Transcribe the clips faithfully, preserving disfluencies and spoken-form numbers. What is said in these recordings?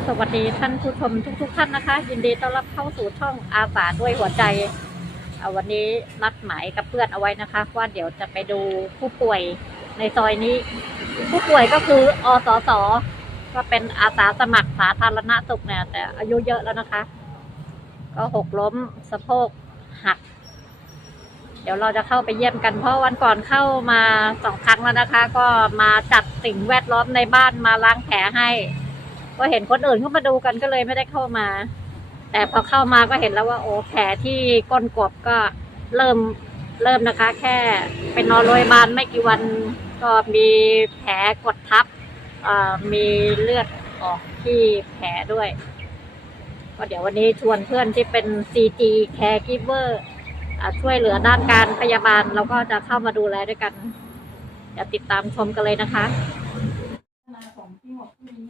สวัสดีท่านผู้ชมทุกๆทท่านนะคะ ยินดีต้อนรับเข้าสู่ช่องอาสาด้วยหัวใจวันนี้นัดหมายกับเพื่อนเอาไว้นะคะว่าเดี๋ยวจะไปดูผู้ป่วยในซอยนี้ ผู้ป่วยก็คืออสสก็เป็นอาสาสมัครสาธารณสุขเนี่ยแต่อายุเยอะแล้วนะคะ ก็หกล้มสะโพกหัก เดี๋ยวเราจะเข้าไปเยี่ยมกันเพราะวันก่อนเข้ามาสองครั้งแล้วนะคะ ก็มาจัดสิ่งแวดล้อมในบ้านมาล้างแผลให้ก็เห็นคนอื่นเข้ามาดูกันก็เลยไม่ได้เข้ามา แต่พอเข้ามาก็เห็นแล้วว่าโอ้แผลที่ก้นกบก็เริ่มเริ่มนะคะ แค่เป็นนอนโรงพยาบาลไม่กี่วันก็มีแผลกดทับมีเลือดออกที่แผลด้วยก็เดี๋ยววันนี้ชวนเพื่อนที่เป็น ซี จี Caregiver ช่วยเหลือด้านการพยาบาลเราก็จะเข้ามาดูแลด้วยกันเดี๋ยวติดตามชมกันเลยนะคะมาของที่หมดที่นี้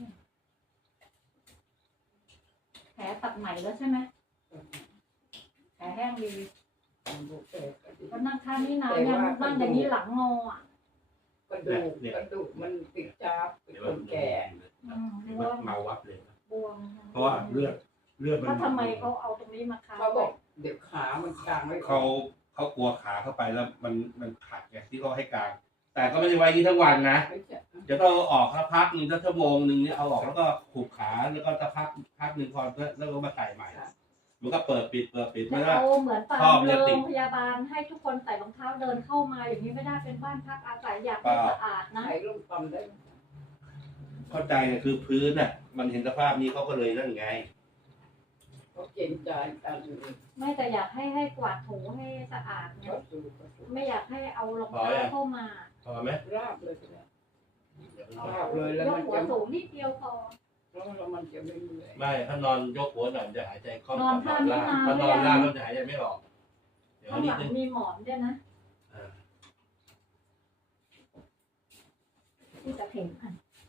แผลตัดใหม่แล้วใช่ไหมแผลแห้งดีก็นั่งท่านี้นานยังนั่งอย่างนี้หลังงออ่ะกระดูกกระดูกมันติดจับเป็นคนแก่เมาวับเลยบวมเพราะว่าเลือดเลือดมันแล้วทำไมเขาเอาตรงนี้มาค้าเขาบอกเด็กขามันกลางไว้เขาเขากลัวขาเข้าไปแล้วมันมันขัดไงที่เขาให้กลางแต่ก็ไม่ได้ไว้ยี่ทั้งวันนะเดี๋ยวต้องเอาออกสักพักหนึ่งสักชั่วโมงหนึ่งนี่เอาออกแล้วก็ขูดขาแล้วก็สักพักพักหนึ่งพอแล้วก็มาใส่ใหม่มันก็เปิดปิดเปิดปิดไม่ได้เหมือนตามโรงพยาบาลให้ทุกคนใส่รองเท้าเดินเข้ามาอย่างนี้ไม่ได้เป็นบ้านพักอาศัยอยากให้สะอาดนะใส่ลงปั๊มได้เข้าใจเนี่ยคือพื้นน่ะมันเห็นสภาพนี้เขาก็เลยนั่นไงเขาเก่งใจกันไม่แต่อยากให้ให้กวาดถูให้สะอาดเนี่ยไม่อยากให้เอารองเท้าเข้ามาพอไหมราบเลยราบเลยแล้วมันจะสูงนิดเดียวพอแล้วมันจะไม่เหนื่อยไม่ถ้านอนยกหัวหน่อยจะหายใจคล่องนอนท่านี้ถ้านอนล่างมันจะหายใจไม่ออกเดี๋ยวนี้มีหมอนด้วยนะที่จะเห็นอ่ะ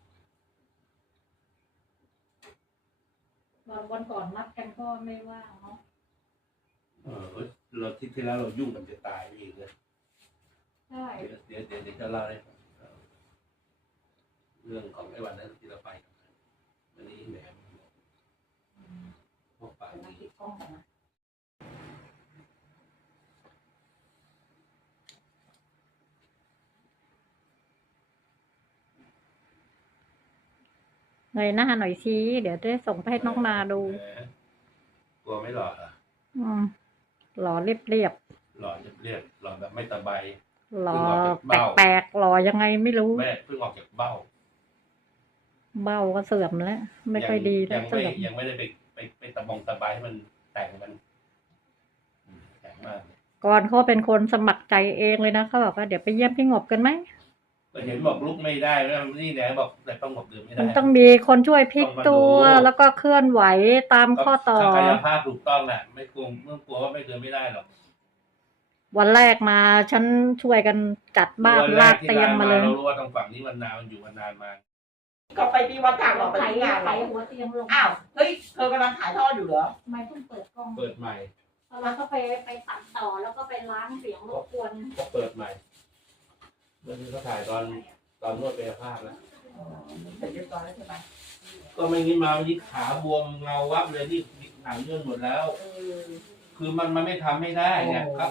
วันวันก่อนนัดกันก็ไม่ว่างเนาะเออเราที่ที่แล้วเรายุ่งกันจะตายอีกเลยใช่เดี๋ยวเดี๋ยวเดี๋ยวจะเล่าให้ฟังเรื่องของไอ้วันนั้นที่เราไปวันนี้แหนมพวกป่านี้ติดกล้องกันนะเงยหน้าหน่อยสิเดี๋ยวได้ส่งไปให้น้องนาดูกลัวไม่หล่อเหรออืมหล่อเรียบเรียบหล่อเรียบเรียบหล่อแบบไม่ตะใบหล่อแปลกๆหล่อยังไงไม่รู้แม่เพิ่งออกจากเบ้าเบ้าก็เสื่อมแล้วไม่ค่อยดีแล้วเสื่อมยังไม่ได้ไปไปไปตะบงตะใบให้มันแต่งมันแต่งมากก่อนเขาเป็นคนสมัครใจเองเลยนะเขาบอกว่าเดี๋ยวไปเยี่ยมพี่งบกันไหมเห็นบอกลุกไม่ได้แล้วนี่แหละบอกแต่ต้องบอกเดินไม่ได้มันต้องมีคนช่วยพลิกตัวแล้วก็เคลื่อนไหวตามข้อต่อกายภาพถูกต้องแหละไม่กลัวไม่กลัวว่าไม่เดินไม่ได้หรอกวันแรกมาฉันช่วยกันจัดบ้านลากเตียงมาเลยเรารู้ว่าตรงฝั่งนี้มันนานมันอยู่มานานมาก็ไปที่วัดกลางเราไปที่งานเราหัวเตียงลงอ้าวเฮ้ยเธอกำลังถ่ายทอดอยู่เหรอไม่ต้องเปิดกล้องเปิดใหม่แล้วก็ไปไปตัดต่อแล้วก็ไปล้างเสียงรบกวนเปิดใหม่เมื่อกี้เขาถ่ายตอนตอนนวดกายภาพแล้วเสร็จเรียบร้อยแล้วใช่ไหมก็ไม่งี้มาวันนี้ขาบวมเงาวับเลยนี่หนังเยื่อหมดแล้วคือมันมันไม่ทำไม่ได้เนี่ยครับ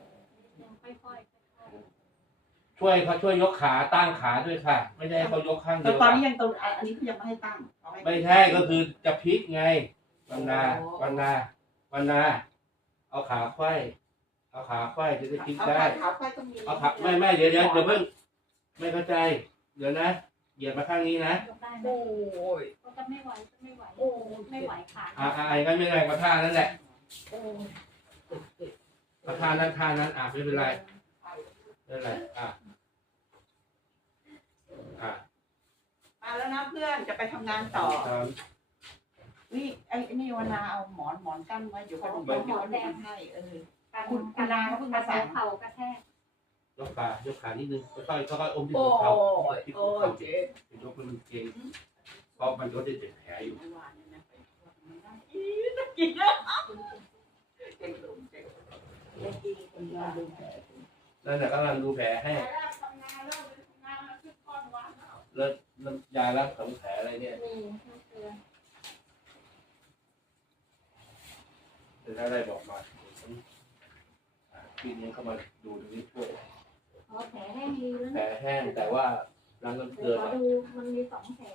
ช่วยเขาช่วยยกขาตั้งขาด้วยค่ะไม่ใช่เขายกข้างเดียวตอนนี้ยังตรงอันนี้คือยังไม่ให้ตั้งไม่ใช่ก็คือจะพลิกไงวันนาวันนาวันนาเอาขาไขว้เอาขาไขว้จะได้พลิกได้เอาขาไม่ไม่เดี๋ยวเดี๋ยวเดี๋ยวเพิ่งไม่เข้าใจเดี๋ยวนะเหยียดมาข้างนี้นะโอ้ยก็จะไม่ไหวจะไม่ไหวโอ้ไม่ไหวขาอ่าอ่างั้นไม่เป็นไรก็ท่านั่นแหละก็ท่านั้นท่านั้นอ่าไม่เป็นไรนั่นแหละอ่ะอ่ะมาแล้วนะเพื่อนจะไปทำงานต่อนี่ไอ้นี่วนาเอาหมอนหมอนกั้นไว้อยู่ขนมหมอนแดงให้เออคุณคุณนาเขาเพิ่งมาสั่งเข่ากระแทกยกขายกขานิดนึงค่อยๆค่อยๆอมที่หัวเข่าที่หัวเข่าเจ๊ยกมันเก่งเพราะมันก็จะเจ็บแผลอยู่กินแล้วนั่นแหละกำลังดูแผลให้แล้วยารักษาแผลอะไรเนี่ยถ้าได้บอกมาพี่นี้เข้ามาดูตรงนี้ช่วยอ๋อแผลแห้งดีแล้วแผลนะแห้งแต่ว่าล้างน้ำเกลืเดี๋ยอวขอก่อนดูมันมีสองแผล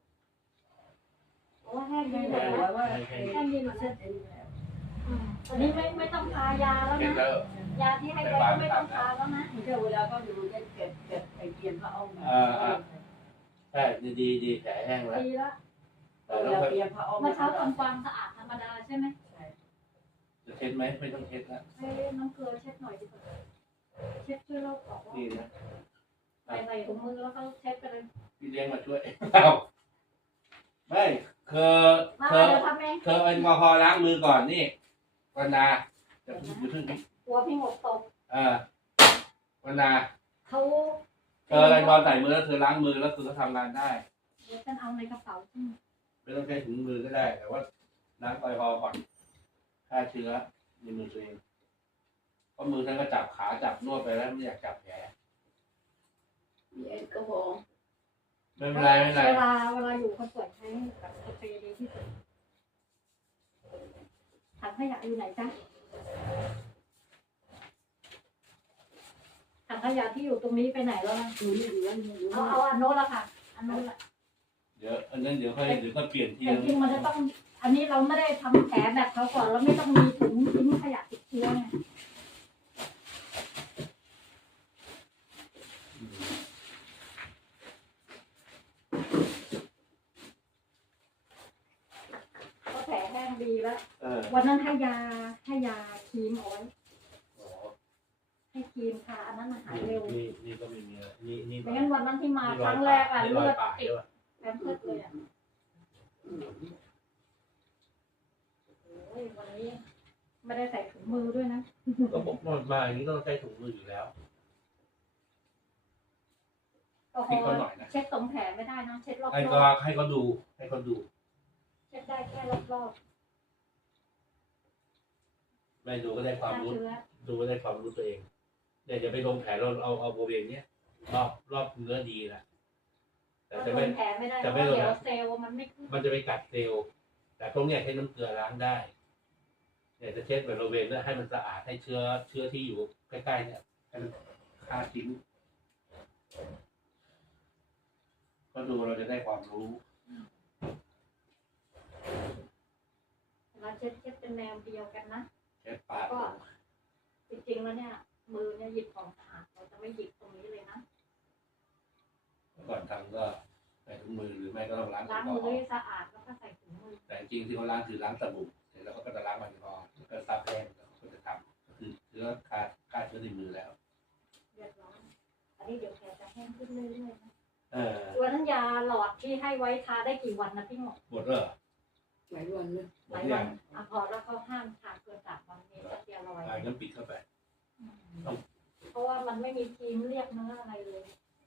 เพราะว่าแห้งดีไม่หมได้ดว่าแล้วว่าแห้งดีหมดเลยอืมตอนนี้ไม่ไม่ต้องทายาแล้วเห็นนะแล้วยาที่ให้ไปก็ไม่ต้องทาแล้วนะเดี๋ยวเวลาก็ดูจะเก็บเก็บไอเกียนเขาเอามาใช่ดีดีดีแผลแห้งแล้วดีแล้วแต่เวต้องลาเตรียมเขาเอาเมื่มาอเช้าทำความสะอาดธรรมดาใช่ไหมจะเช็ดไหมไม่ต้องเช็ดแล้วให้น้ำเกลือเช็ดหน่อยดีกว่าเช็ดช่วยโรคออกนี่นะใส่ใส่ถุงมือแล้วก็เช็ดไปเลยพี่เลี้ยงมาช่วยไม่เคอมาเคอเดี๋ยวทำเองเคอแอลกอฮอล์ล้างมือก่อนนี่วันนาจะพูดถึงกลัวพี่หมดตกเออวันนาเขาเธอแอลกอฮอล์ใส่มือแล้วเธอล้างมือแล้วคือเขาทำงานได้เดี๋ยวฉันเอาในกระเป๋าที่ไม่ต้องใช้ถุงมือก็ได้ แต่ว่าล้างแอลกอฮอล์ก่อนฆ่าเชื้อในมือตัวเองเพราะมือท่านก็จับขาจับนวดไปแล้วไม่อยากจับแผลมีแอลกอฮอล์ไม่เป็นไรไม่เป็นไรเวลาเวลาอยู่คนป่วยใช้แบบสเปรย์ดีที่สุดถังขยะอยู่ไหนจ๊ะถังขยะที่อยู่ตรงนี้ไปไหนแล้วล่ะดูนี่ดูนี่ดูเอาเอาอันโน้นละค่ะ อันโน้นละเดี๋ยวอันนั้นเดี๋ยวค่อยเดี๋ยวก็เปลี่ยนทีแต่จริงมันจะต้อง อันนี้เราไม่ได้ทำแผลแบบเขาก่อนเราไม่ต้องมีถุงทิ้งขยะติดเชื้อไงก็แผลแห้งดีแล้วเออวันนั้นให้ยาให้ยาครีมเอาไว้อ๋อให้ครีมทาอันนั้นน่ะหายเร็วนี่นี่ก็ไม่มีอะไรนี่นี่ไม่งั้นวันนั้นที่มาครั้งแรกอะนี่เลืรออย ดปากติดด้วยแผลเพิดเลยอะโอ้ยวันนี้ไม่ได้ใส่ถุงมือด้วยนะก็บอกนอนมาอย่างนี้ต้องใช้ถุงมืออยู่แล้วก็พให้อเขาหน่อยนะเช็ดตรงแผลไม่ได้นะเช็ดรอบให้ๆก็ให้เขาดู ให้เขาดูเช็ดได้แค่รอบไม่ดูก็ได้ๆความฆ่ารู้เชื้อดูก็ได้ความรู้ตัวเองเดี๋ยวอย่าไปลงแผลเราเอาเอาบริเวณเนี้ยรอบรอบเนื้อดีนะแต่เราจะโดไม่นแผลไม่ได้เพจะราะไม่ว่าโดนเดี๋ยวเซลล์มันไม่ขึ้นมันจะไปกัดเซลล์แต่ตรงเนี้ยใช้น้ำเกลือล้างได้เนี่ยจะเช็ดบริเวณเนี่ยให้มันสะอาดให้เชื้อเชื้อที่อยู่ใกล้ๆเนี่ยให้มันฆ่าทิ้งก็ดูเราจะได้ความรู้เราเช็ดเช็ดเป็นแนวเดียวกันนะเช็ดปากก็ จริงๆแล้วเนี่ย มือเนี่ยหยิบของสะอาดเราจะไม่หยิบตรงนี้เลยนะก่อนทำก็ใส่ถุงมือหรือไม่ก็ต้องล้างล้างก่มืออนให้สะอาดแล้วก็ใส่ถุงมือแต่จริงๆที่เขาล้างคือล้างสบู่เสร็จแล้วเขาก็จะล้างมันก่อนแล้วก็ซับแห้งแล้วเขาก็จะทำก็คือเชื้อฆ่าฆ่าเชื้อในมือแล้วเรียบร้อยอันนี้เดี๋ยวแผลจะแห้งขึ้นเรื่อยๆนะเออวันนั้นยาหลอดที่ให้ไว้ทาได้กี่วันนะพี่หมอหมดแล้วเหรอหลายวันเลยหมหดลายยัวังนอ่ะพอแล้วเขาห้ามทาเกินสามวันนี้สเตียรอยด์อ่างั้นปิดเข้าไปเพราะว่ามันไม่มีครีมเรียกเนื้ออะไรเลย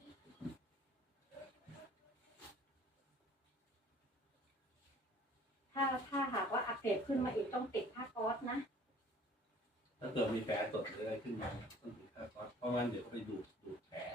ถ้าถ้าหากว่าอักเสบขึ้นมาอีกต้องติดผ้าก๊อซนะถ้าเกิดมีแผลสดหรืออะไรขึ้นมาต้องดูค่าก๊อซเพราะงั้นเดี๋ยวเขาไปดูดดูดแผล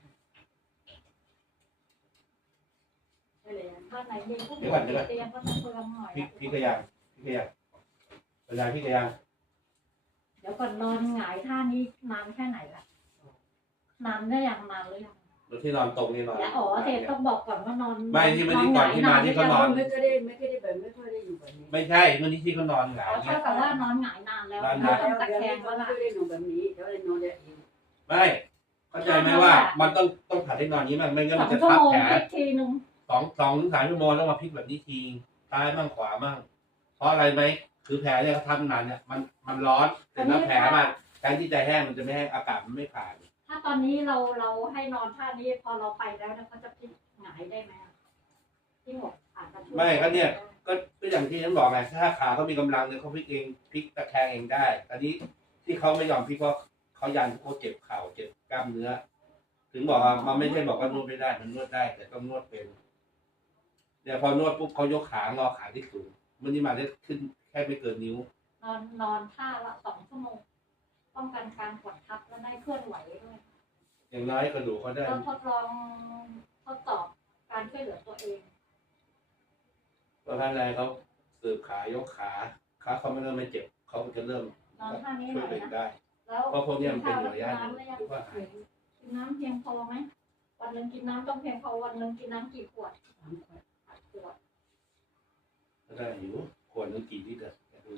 ไม่เลยบ้านไหนเย็นก็เตียงก็ต้องเปลืองหน่อยพี่พี่ก็ยังพี่ก็ยังเวลาพี่ก็ยังเดี๋ยวก่อนนอนหงายท่านี้นานแค่ไหนล่ะนานได้ยังนานหรือยังแล้วที่นอนตรงนี่นอนอย่าอ๋อเทต้องบอกก่อนว่านอนไม่ที่มันที่ก่อนที่มาที่เขานอนไม่เคยได้ไม่เคยได้แบบไม่เคยได้อยู่แบบนี้ไม่ใช่เมื่อนี้ที่เขานอนหงายอ๋อเนี่เท่าย กับว่านอนหงายนานแล้วนานไม่นะต้องตะเดี๋ยวแคนี้งเขาแล้วไม่ล่ะเคยได้นอนแบบนี้เดี๋ยวได้นอนได้เองไม่เข้าใจไหมว่ามันต้องต้องผัดให้นอนนี้มันไม่งั้นสมัอน งจะชั่วทับโมงแผลพลิกทีหนึ่งสองสองถึงสามชั่วโมงแล้วมาพลิกแบบนี้ทีซ้ายมั่งขวามั่งเพราะอะไรไหมคือแผลเนี่ยเขาทำนานเนี่ยมันมันร้อนเสร็จแล้วแผลมันแทนที่จะแห้งมันจะไม่แห้งอากาศมันไม่ผ่านถ้าตอนนี้เราเราให้นอนท่านี้พอเราไปแล้วเนี่ยเขาจะพลิกหงายได้ไหมที่หมดอาจจะช่วยไม่ก็เนี่ย ก็ก็อย่างที่ฉันบอกไงถ้าขาเขามีกำลังเนี่ยเขาพลิกเองพลิกตะแคงเองได้อันนี้ที่เขาไม่ยอมพลิกเพราะเขายันเขาเจ็บเข่าเจ็บกล้ามเนื้อ ถึงบอกว่ามันไม่ใช่บอกว่านวดไม่ได้มันนวดได้ แต่ต้องนวดเป็นเนี่ยพอนวดปุ๊บเขายกขางอขาที่สูงมันนี่มาได้ขึ้นแค่ไม่เกินนิ้วนอนนอนท่าละสองชั่วโมงป้องกันการกดทับและได้เคลื่อนไหวด้วยอย่างน้อยกระดูกเขาได้เราทดลองทดสอบการช่วยเหลือตัวเองเพราะท่านใดเขาสืบขายกขาขาเขาไม่เริ่มไม่เจ็บเขาเขาจะเริ่มนอนท่านี้หช่วน่ยอยตัวเองนะได้แล้วเพราะพวกเนี้ยมันเป็นกิหัวข้าวย่าแล้วหรือว่ากินน้ำเพียงพอไหมวันหนึ่งกินน้ำต้องเพียงพอวันหนึ่งกินน้ำกี่ขวดขวดก็ได้อยู่ขวดนึงกี่ลิตรอะดู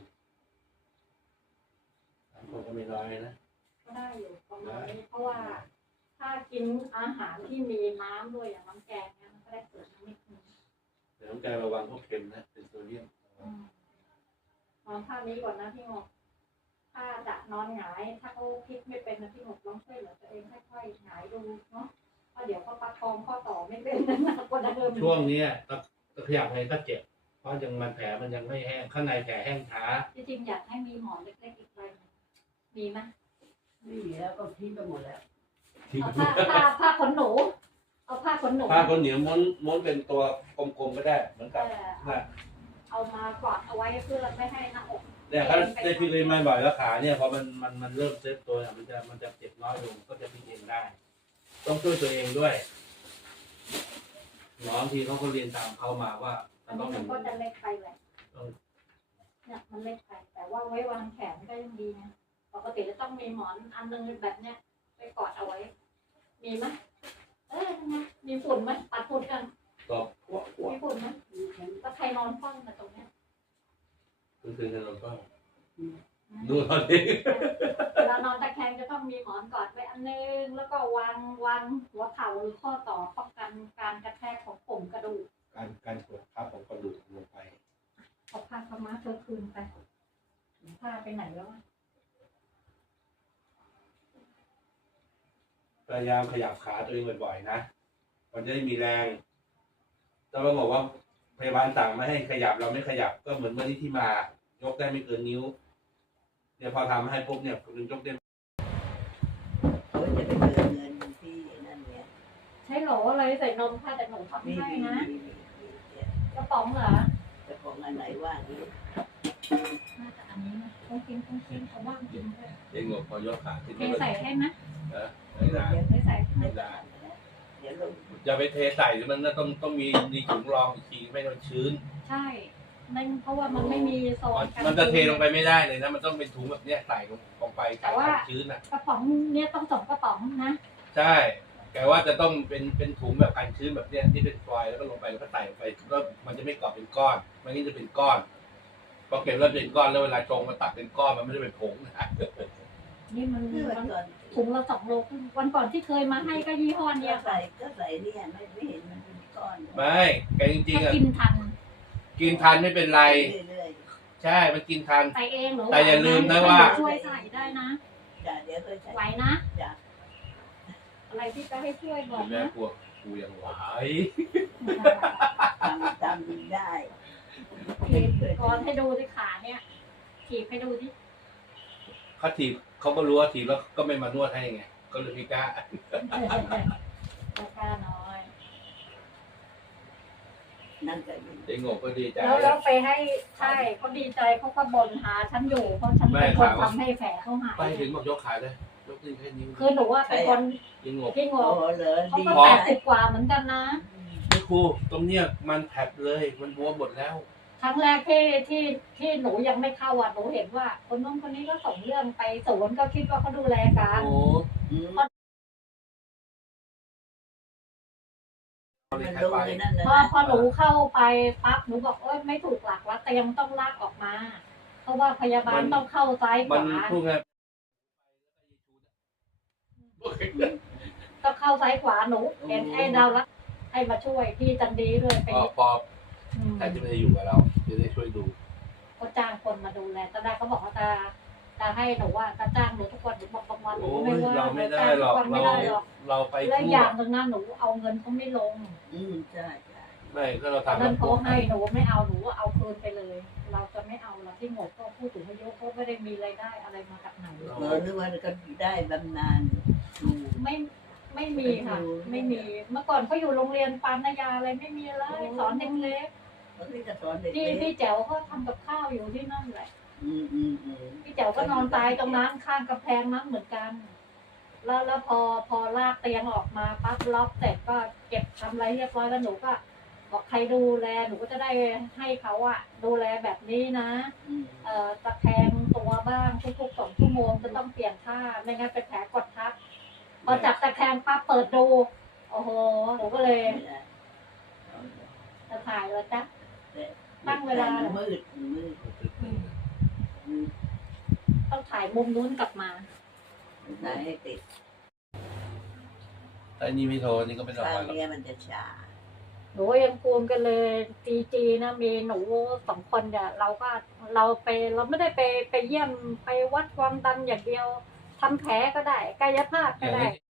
สามคนก็ไม่น้อยนะก็ได้อยู่ประมาณนี้เพราะว่า ถ้ากินอาหารที่มีน้ำด้วยอย่างน้ำแกงเนี่ยมันก็ได้เกิดน้ำนิดนึงเดี๋ยวต้องการระวังพวกเค็มนะเป็นโซเดียมนอนท่านี้ก่อนนะพี่งกถ้าจะนอนหงายถ้าเขาพลิกไม่เป็นนะพี่งกลองช่วยเหลือตัวเองค่อยๆหงายดูเนาะเพราะเดี๋ยวเขาประคองข้อต่อไม่เป็นนะกว่าเดิมช่วงนี้ตะตะขยับไงก็เจ็บเพราะยังมันแผลมันยังไม่แห้งข้างในแผลแห้งช้าจริงๆอยากให้มีหมอนเล็กๆอีกใบหนึ่งมีไหมไม่มีแล้วก็ทิ้งไปหมดแล้วเอาผ้าผ้าผ้าขนหนูเอาผ้าขนหนูผ้าคนเหนียวม้วนม้วนเป็นตัวกลมๆก็ได้เหมือนเอกับอนะเอามากอดเอาไว้เพื่อไม่ให้หน้าอกเนี่ยถ้าได้พลิกเลยไม่บ่อยแล้วขาเนี่ยพอมันมันมันเริ่มเซฟตัวเนี่ยมันจะมันจะเจ็บน้อยลงก็จะพลิกเองได้ ต้องช่วยตัวเองด้วยหมอบางทีเขาก็เรียนตามเขามาว่าอันต้อนี้งมันก็จะเล็กไปแหละเนี่ยมันเล็กไปแต่ว่าไว้วางแขนก็ยังดีนะปกติจะต้องมีหมอนอันนึงแบบเนี้ยไปกอดเอาไว้ มีไหมเออทำไงมีฝุ่นไหมปัดฝุ่นกันตอบพวกพวกมีฝุ่นไหมแล้วใครนอนคว่ำมาตรงเนี้ยคือคือเราก็ดูตอนนี้เวลานอนตะแคงจะต้องมีหมอนกอดไว้อันนึงแล้วก็วางวางหัวเข่าหรือข้อต่อป้องกันการกระแทกของผมกระดูกการการกดทับของกระดูกลงไปเอาผ้าขาวม้าเธอคืนไปผ้าไปไหนแล้วอะพยายามขยับขาตัวเองบ่อยๆนะมันจะได้มีแรงแต่เราบอกว่าพยาบาลสั่งไม่ให้ขยับเราไม่ขยับก็เหมือนเมื่อนี้ที่มายกได้ไม่เกินนิ้วเนี่ยพอทำให้ปุ๊บเนี่ยคุณยกได้เขาจะไปเบิกเงินที่นั่นเนี่ยใช้โหลอะไรใส่นมค่ะแต่หนูทำมีให้มีนะมีมีมีเนี่ยกระป๋องเหรอแต่ของอันไหนว่างนี่น่าจะอันนี้นะต้องกินต้องกินเขาว่างกินด้วยเองบอกพอยกขาขึ้นเทใส่ให้ไหมไม่ได้เดี๋ยวเทใส่ให้ไม่ได้เดี๋ยวลงอย่าไปเทใส่มันต้องต้องมีมีถุงรองอีกทีไม่ต้องชื้นใช่นั่นเพราะว่ามันไม่มีโซนกันมันจะเทลงไปไม่ได้เลยนะมันต้องเป็นถุงแบบเนี้ยใส่ลงลงไปใส่กันชื้นอ่ะกระป๋องเนี่ยต้องสองกระป๋องนะใช่แต่ว่าจะต้องเป็นเป็นถุงแบบกันชื้นแบบเนี้ยที่เป็นฟอยล์แล้วก็ลงไปแล้วก็ใส่ลงไปแล้วมันจะไม่เกาะเป็นก้อนมันก็จะเป็นก้อนพอเก็บแล้วเป็นก้อนแล้วเวลาจงมาตัดเป็นก้อนมันไม่ได้เป็นผงนะนี่มันคือวันมันก่อนถุงละสองโลครึ่งวันก่อนที่เคยมาให้ก็ยี่ห้อก็เนี้ยใส่ก็ใส่เนี่ยไม่ไม่เห็นมันเป็นก้อนไม่แกจริงๆถ้าอ่ะกินทันกินทันไม่เป็นไรเรื่อยใช่มันกินทันใส่เองหรือแต่อย่าลืมนะว่าช่วยใส่ได้นะๆจ้ะเดี๋ยวเคยใส่ไหวนะจ้ะอะไรที่จะให้ช่วยบอกแม่นะกลัวกูยังไหวทำตามได้ถีบก่อนให้ดูที่ขาเนี่ยถีบให้ดูที่เขาถีบเขาก็รู้ว่าถีบแล้วก็ไม่มานวดให้ไงก็เลยไม่กล้าตะกร้าน้อยนั่นก็อยู่เด็กงงก็ดีใจแล้วแล้วไปให้ใช่เขาดีใจเขาก็บ่นหาฉันอยู่เพราะฉันเป็นคนทำให้แผลเขาหายไปถึงบอกยกขาเลยยกขึ้นแค่นิ้วคือหนูว่าเป็นคนยิงงงพี่งโอ้งโหเหรอเขาดีก็พอแปดสิบกว่าเหมือนกันนะไม่ครูตรงเนี้ยมันแผลบเลยมันบวมหมดแล้วครั้งแรกที่ที่ที่หนูยังไม่เข้าอ่ะหนูเห็นว่า คนนู้นคนนี้ก็ส่งเรื่องไปศูนย์ก็คิดว่าเขาดูแลกันโอ้อืมเอาเลยมันใครลงไปในนั่นเลยพอนะพอหนูเข้าไปปั๊บหนูบอกโอ๊ยไม่ถูกหลักแล้วเตียงต้องลากออกมา เพราะว่าพยาบาลต้องเข้าซ้ายขมันวาพูดไงก็เข้าซ้ายขวาหนูเห็นไอ้ดาวรักให้มาช่วยพี่จันดีด้วยไปพอพออืมแต่จะไม่ได้อยู่กับเราจะได้ช่วยดูเขาจ้างคนมาดูแลตอนแรกเขาบอกว่าตาตาให้หนูว่าตาจ้างหนูทุกคนหนูบอกบางวันหนูโอ้ไม่ยว่าเราไม่ได้หรอกจ้างทุวันเราไม่ได้หรอกเราไปและทั่อวย่างหนึ่งนะหนูเอาเงินเขาไม่ลงอืมใช่ใช่ไม่ก็เราตอนทำนั้นเขาให้หนูไม่เอาหนูเอาคืนไปเลย เราจะไม่เอาเราที่หมดก็พูดถึงอายุเขาไม่ได้มีรายได้อะไรมาจากไหนเออหรือว่าก็ได้บำนาญอยู่ไม่ไม่มีค่ะ ไม่มีเมื่อก่อนเขาอยู่โรงเรียนปานนายาอะไรไม่มีเลยสอนเด็กเล็กเขาที่จะสอนเด็กพี่เล็พี่กแจ๋วเขาทำกับข้าวอยู่ที่นั่นแหละอืมอืมอืมพี่แจ๋วก็นอนตายตรงนั้นข้างกำแพงนั้นเหมือนกัน แล้วแล้วพอพอลากเตียงออกมาปั๊บล็อกเสร็จก็เก็บทำอะไรเรียบร้อยแล้วหนูก็บอกใครดูแลหนูก็จะได้ให้เขาอะดูแลแบบนี้นะอืมเอ่อตะแคงตัวบ้างทุกๆสองชั่วโมงจะต้องเปลี่ยนผ้าไม่งั้นเป็นแผลกดทับพอจับตะแคงปั๊บเปิดดูโอ้โหหนูก็เลยไม่ได้จะถ่ายแล้วจ้ะ ตั้งเวลามืดมืดมืดต้องถ่ายมุมนู้นกลับมาไหนให้ติดไอ้นี่ไม่โทรนี่ก็ไม่ต้องข้างไปหรอกเนี้ยมันจะชาหนูยังกูมกันเลยจีจีนะมีหนูสองคนเนี่ยเราก็เราไปเราไม่ได้ไปไปเยี่ยมไปวัดความดันอย่างเดียวทำแผลก็ได้กายภาพอก็ย่างได้นี้